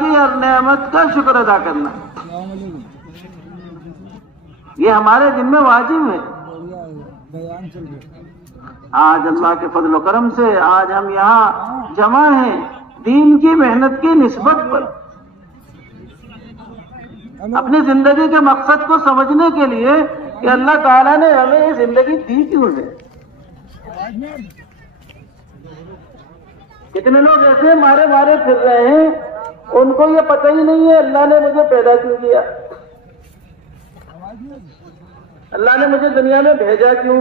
کی ہر نعمت کا شکر ادا کرنا، یہ ہمارے ذمہ واجب ہے۔ آج اللہ کے فضل و کرم سے آج ہم یہاں جمع ہیں دین کی محنت کی نسبت پر، اپنی زندگی کے مقصد کو سمجھنے کے لیے کہ اللہ تعالیٰ نے ہمیں یہ زندگی دی کیوں ہے۔ کتنے لوگ ایسے مارے مارے پھر رہے ہیں، ان کو یہ پتہ ہی نہیں ہے اللہ نے مجھے پیدا کیوں کیا، اللہ نے مجھے دنیا میں بھیجا کیوں۔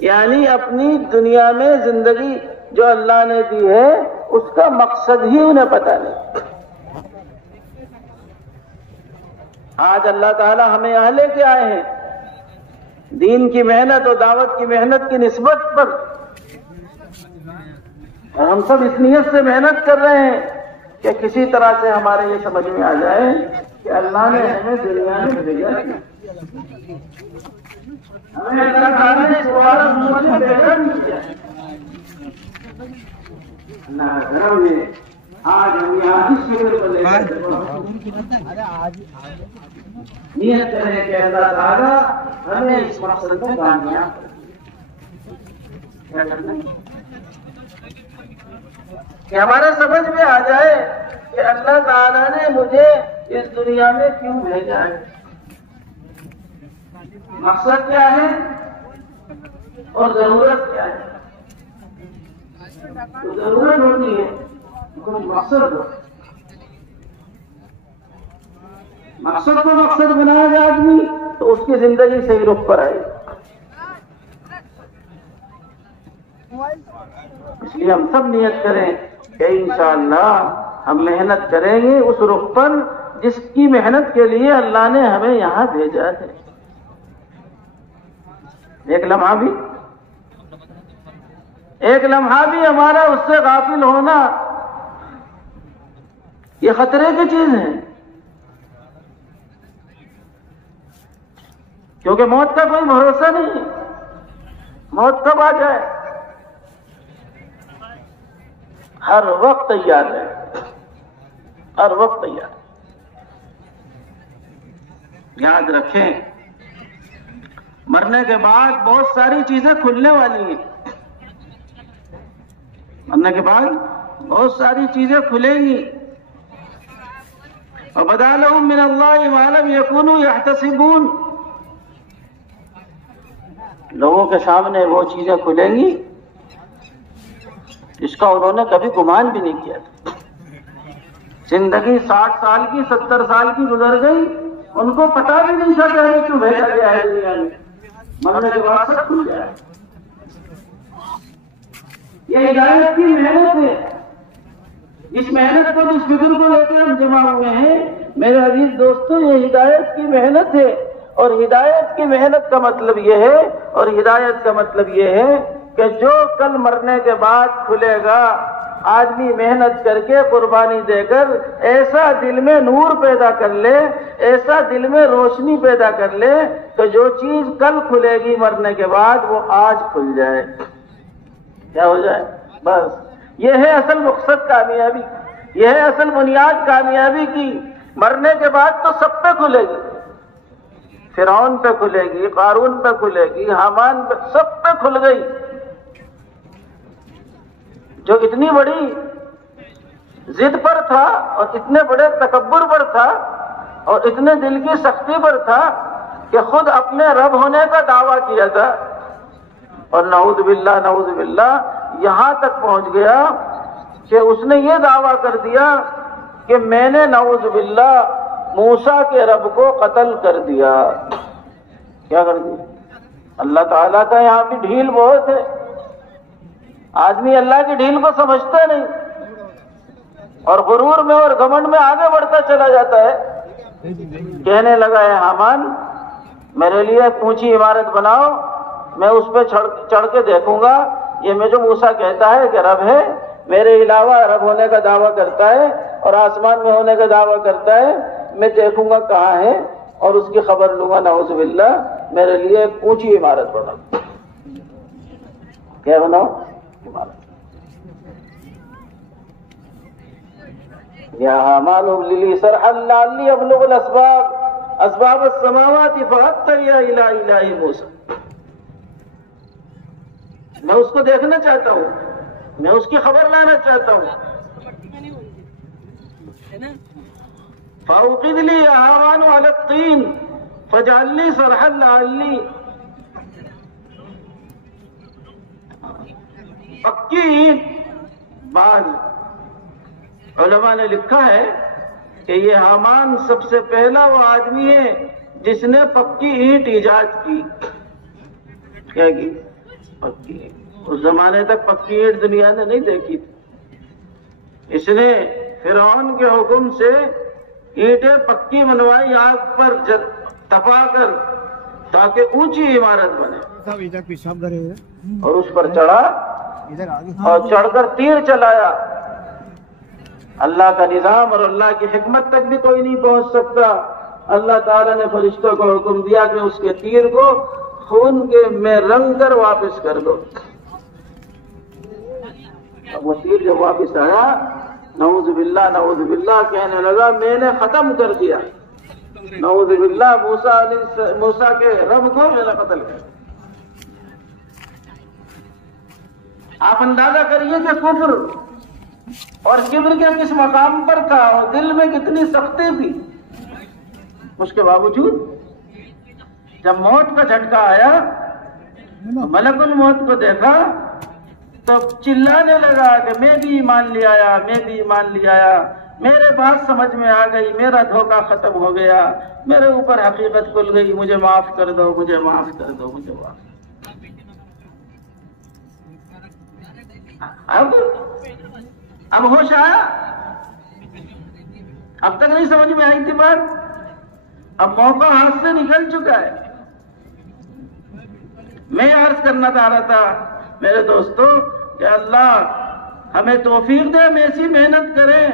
یعنی اپنی دنیا میں زندگی جو اللہ نے دی ہے اس کا مقصد ہی انہیں پتہ نہیں۔ آج اللہ تعالی ہمیں یہاں لے کے آئے ہیں دین کی محنت اور دعوت کی محنت کی نسبت پر، اور ہم سب اس نیت سے محنت کر رہے ہیں کہ کسی طرح سے ہمارے یہ سمجھ میں آ جائے کہ اللہ نے ہمیں دنیا میں بھیجا ہے، ہمیں اللہ تعالیٰ نے اس مبارک میں بہتر کیا ہے۔ اللہ کرم ہے آج ہم یہاں اس فکر کو لے کر نیت کریں کہ اللہ تعالیٰ ہمیں اس مقصد میں کامیاب کیا کرنا کہ ہمارے سمجھ میں آ جائے کہ اللہ تعالیٰ نے مجھے اس دنیا میں کیوں بھیجا ہے، مقصد کیا ہے اور ضرورت کیا ہے۔ تو ضرورت ہوتی ہے کوئی مقصد ہو، مقصد کو مقصد بنایا جائے آدمی تو اس کی زندگی صحیح رخ پر آئے۔ اس لیے ہم سب نیت کریں کہ انشاءاللہ ہم محنت کریں گے اس رخ پر جس کی محنت کے لیے اللہ نے ہمیں یہاں بھیجا ہے۔ ایک لمحہ بھی ہمارا اس سے غافل ہونا یہ خطرے کی چیز ہے، کیونکہ موت کا کوئی بھروسہ نہیں ہے، موت کب آ جائے، ہر وقت تیار ہے، ہر وقت تیار۔ یاد رکھیں مرنے کے بعد بہت ساری چیزیں کھلنے والی ہیں، مرنے کے بعد بہت ساری چیزیں کھلیں گی۔ وَبَدَا لَهُم مِّنَ اللَّهِ مَا لَمْ يَكُونُوا يَحْتَسِبُونَ، لوگوں کے سامنے وہ چیزیں کھلیں گی جس کا انہوں نے کبھی گمان بھی نہیں کیا تھا۔ زندگی 60 سال کی 70 سال کی گزر گئی، ان کو پتا بھی نہیں تھا کہ ہمیں کیوں بھیجا گیا ہے دنیا میں، مرنے کے بعد سب کھل جائے۔ یہ ہدایت کی محنت ہے، اس محنت کو اس فکر کو لے کے ہم جمع ہوئے ہیں میرے عزیز دوستو، یہ ہدایت کی محنت ہے، اور ہدایت کی محنت کا مطلب یہ ہے، اور ہدایت کا مطلب یہ ہے کہ جو کل مرنے کے بعد کھلے گا آدمی محنت کر کے قربانی دے کر ایسا دل میں نور پیدا کر لے، ایسا دل میں روشنی پیدا کر لے کہ جو چیز کل کھلے گی مرنے کے بعد وہ آج کھل جائے، کیا ہو جائے۔ بس یہ ہے اصل مقصد کامیابی، یہ ہے اصل بنیاد کامیابی کی۔ مرنے کے بعد تو سب پہ کھلے گی، فرعون پہ کھلے گی، قارون پہ کھلے گی، حامان پہ، سب پہ کھل گئی۔ جو اتنی بڑی ضد پر تھا اور اتنے بڑے تکبر پر تھا اور اتنے دل کی سختی پر تھا کہ خود اپنے رب ہونے کا دعویٰ کیا تھا، اور نعوذ باللہ یہاں تک پہنچ گیا کہ اس نے یہ دعویٰ کر دیا کہ میں نے نعوذ باللہ موسیٰ کے رب کو قتل کر دیا۔ کیا کر دیا؟ اللہ تعالیٰ کا یہاں بھی ڈھیل بہت ہے، آدمی اللہ کی ڈھیل کو سمجھتا نہیں اور غرور میں اور گھمنڈ میں آگے بڑھتا چلا جاتا ہے۔ کہنے لگا ہے حامان میرے لیے ایک اونچی عمارت بناؤ، میں اس پہ چڑھ کے دیکھوں گا یہ میں جو موسیٰ کہتا ہے کہ رب ہے، میرے علاوہ رب ہونے کا دعویٰ کرتا ہے اور آسمان میں ہونے کا دعویٰ کرتا ہے، میں دیکھوں گا کہاں ہے اور اس کی خبر لوں گا، نعوذ باللہ میرے لیے ایک اونچی عمارت بناؤ۔ کیا بناؤ؟ یا حامان ابن لی صرحا لعلی ابلغ الاسباب اسباب السماوات فاطلع الی الہ موسیٰ. میں اس کو دیکھنا چاہتا ہوں, میں اس کی خبر لانا چاہتا ہوں. فاوقد لی یا حامان علی الطین فاجعل لی صرحا لعلی. پکی اینٹ. بعض علماء نے لکھا ہے کہ یہ حامان سب سے پہلا وہ آدمی ہے جس نے پکی اینٹ ایجاد کی. کیا کی؟ پکی اینٹ. اس زمانے تک پکی اینٹ دنیا نے نہیں دیکھی تھی. اس نے فرعون کے حکم سے اینٹیں پکی بنوائی آگ پر تپا کر تاکہ اونچی عمارت بنے, اور اس پر چڑھا اور چڑھ کر تیر چلایا. اللہ کا نظام اور اللہ کی حکمت تک بھی کوئی نہیں پہنچ سکتا. اللہ تعالیٰ نے فرشتوں کو حکم دیا کہ اس کے تیر کو خون کے میں رنگ کر واپس کر دو. اب وہ تیر جب واپس آیا, نعوذ باللہ کہنے لگا میں نے ختم کر دیا. نعوذ باللہ موسیٰ کے رب کو میں نے قتل کر دیا. آپ اندازہ کریے کہ کفر اور کبر کے کس مقام پر تھا اور دل میں کتنی سختی تھی. اس کے باوجود جب موت کا جھٹکا آیا, ملک الموت کو دیکھا تو چلانے لگا کہ میں بھی ایمان لے آیا, میں بھی ایمان لے آیا, میرے بات سمجھ میں آ گئی, میرا دھوکہ ختم ہو گیا, میرے اوپر حقیقت کھل گئی, مجھے معاف کر دو, مجھے معاف کر دو, مجھے معاف. اب ہوش آیا؟ اب تک نہیں سمجھ میں آئی تھی بات. اب موقع ہاتھ سے نکل چکا ہے. میں عرض کرنا چاہ رہا تھا میرے دوستوں کہ اللہ ہمیں توفیق دے, ہم ایسی محنت کریں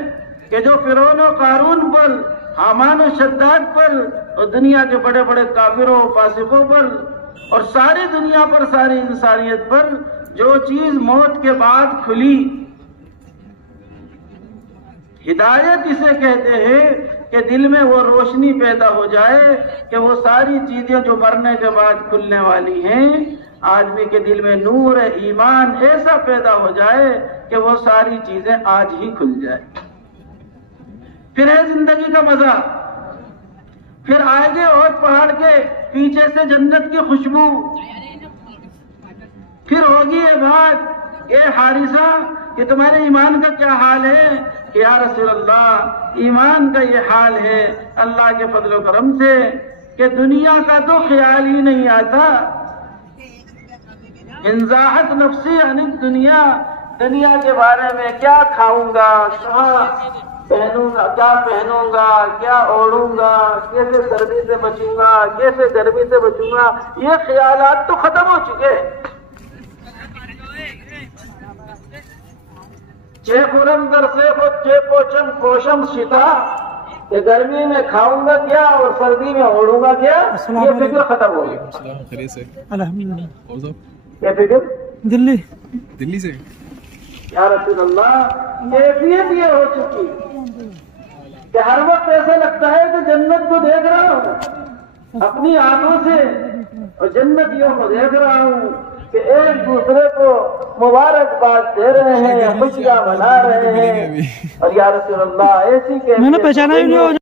کہ جو فرعون و قارون پر, حامان و شداد پر, اور دنیا کے بڑے بڑے کافروں و فاسقوں پر, اور ساری دنیا پر, ساری انسانیت پر جو چیز موت کے بعد کھلی, ہدایت اسے کہتے ہیں کہ دل میں وہ روشنی پیدا ہو جائے کہ وہ ساری چیزیں جو مرنے کے بعد کھلنے والی ہیں, آدمی کے دل میں نور ایمان ایسا پیدا ہو جائے کہ وہ ساری چیزیں آج ہی کھل جائے. پھر ہے زندگی کا مزہ. پھر آگے اور پہاڑ کے پیچھے سے جنت کی خوشبو. پھر ہوگی یہ بات, اے حارثہ کہ تمہارے ایمان کا کیا حال ہے؟ کہ یا رسول اللہ ایمان کا یہ حال ہے اللہ کے فضل و کرم سے کہ دنیا کا تو خیال ہی نہیں آتا. انزاحت نفسی عن الدنیا, دنیا کے بارے میں کیا کھاؤں گا, کہاں پہنوں گا, کیا پہنوں گا, کیا اوڑھوں گا, کیسے سردی سے بچوں گا, کیسے گرمی سے بچوں گا, یہ خیالات تو ختم ہو چکے. چیپورم در سے چیپوچم کوشم شتا, کہ گرمی میں کھاؤں گا کیا اور سردی میں اوڑھوں گا کیا, یہ فکر ختم ہو گیا. الحمدللہ. یہ فکر دلی سے یا رسول اللہ کیفیت یہ ہو چکی کہ ہر وقت ایسا لگتا ہے کہ جنت کو دیکھ رہا ہوں اپنی آنکھوں سے, اور جنتیوں کو دیکھ رہا ہوں کہ ایک دوسرے کو مبارکباد دے رہے ہیں, خوشیاں منا رہے ہیں. اور یا رسول اللہ ایسی کہ میں نے پہچانا ہی نہیں.